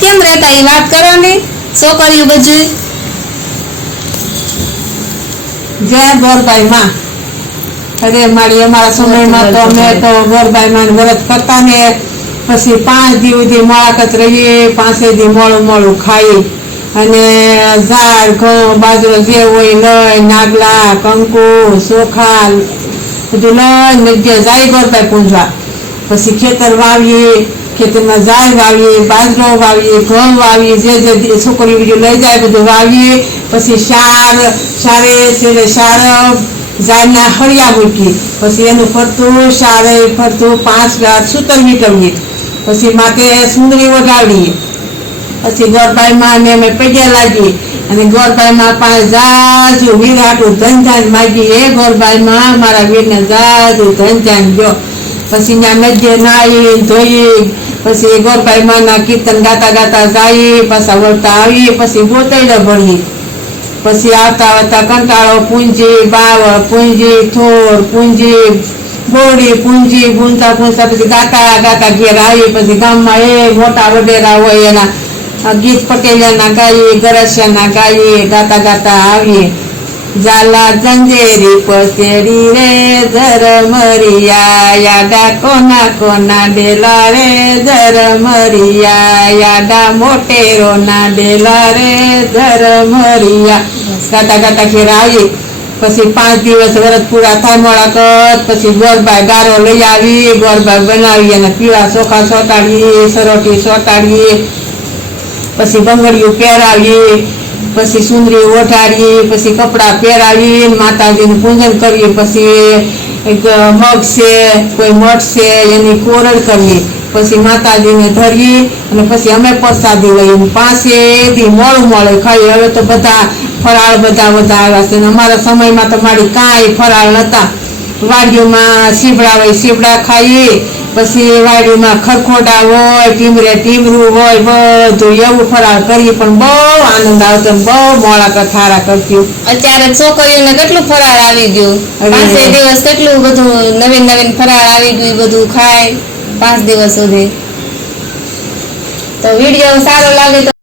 કેમ રહેતા એ વાત કરો ને કર્યું બધું? જય ગોરભાઈ માં અરે મારી અમારા સમયમાં તો અમે તો ગોરભાઈ માં વ્રત કરતા ને, પછી પાંચ દિવસથી મોળાકત રહીએ, પાંચે દી મોડું મોડું ખાઈ. અને ઝાડ, ઘઉં, બાજરો જે હોય લઈ, નાગલા, કંકુ, ચોખા, બધું લઈને નદીએ જાય ગોરભાઈ પૂંજવા. પછી ખેતર વાવીએ ખેતરમાં ઝાડ વાવીએ, બાજરો વાવીએ, ઘઉં વાવીએ, જે જે છોકરીઓ બીજું લઈ જાય, બધું વાવીએ. પછી સાર સારે છેલ્લે સાર ઝાડના હળિયા મૂકીએ. પછી એનું ફરતું સારે ફરતું પાંચ ગાંઠ સૂતર વીટવીએ પછી માથે સુંદરી વગાડીએ. પછી ગોરબાઈમાં ને અમે પૈયા લાગીએ. અને ગોરબાઈમાં પાંચ જાજુ વિરાટું હાટું ધનધાન માગી. એ ગોરબાઈમાં, મારા વીરને જાજુ ધનધાન ગયો પછી ત્યાં નદીએ નાહી, ધોઈ પછી ગોરબાઈમાં ના કીર્તન ગાતા ગાતા જઈએ પાછા વળતા આવીએ, પછી ગોતૈડો ભણીએ પછી આવતા આવતા કંટાળો, પૂંજી બાવળ પૂંજી, થોર, પૂંજી, બોડી, પૂંજી ગુંતા ગુંતા પછી ગાતા ગાતા ઘેર આવી પછી ગામમાં એ મોટા વડેરા હોય એના ગીત પટેલિયાના ગાઈએ, ગરસિયાના ગાઈએ, ગાતા ગાતા આવીએ. ઝાલા જંજેરી પસેડી રે ઝરમરિયા યાડા કોના કોના ડેલા રે ઝરમરિયા યાડા મોટેરોના ડેલા રે ઝરમરિયા કાતા ગાતા ખેર આવી, પછી પાંચ દિવસ વરત પૂરા થાય મળાકત પછી ગોરભાઈ ગારો લઈ આવી ગોરભાઈ બનાવી અને પીળા ચોખા ચોટાડીએ સરોટી ચોટાડીએ પછી બંગડીઓ પહેરાવીએ પછી સુંદરી ઓઢાડીએ, પછી કપડાં પહેરાવીએ, માતાજીનું પૂજન કરીએ, પછી મગ છે, કોઈ મઠ છે, એની કોરડ કરીએ. પછી માતાજીને ધરીએ અને પછી અમે પ્રસાદી લઈએ. પાસે એથી મોડું મળે ખાઈએ. હવે તો બધા ફરાળ બધા બધા આવ્યા છે અને અમારા સમયમાં તો મારી કાંઈ ફરાળ નતા વાડીઓમાં સીવડા હોય સીવડા ખાઈએ પછી વાડીઓમાં ખરખોટા હોય ટીમરે ટીમરું હોય બધું એવું ફરાળ કરીએ પણ બહુ આનંદ આવતો બહુ મોડા કથારા કરતી. અત્યારે છોકરીઓને કેટલું ફરાળ આવી ગયું. પાંચે દિવસ કેટલું બધું નવીન નવીન ફરાળ આવી ગયું બધું ખાય પાંચ દિવસ સુધી. તો વીડિયો સારો લાગે તો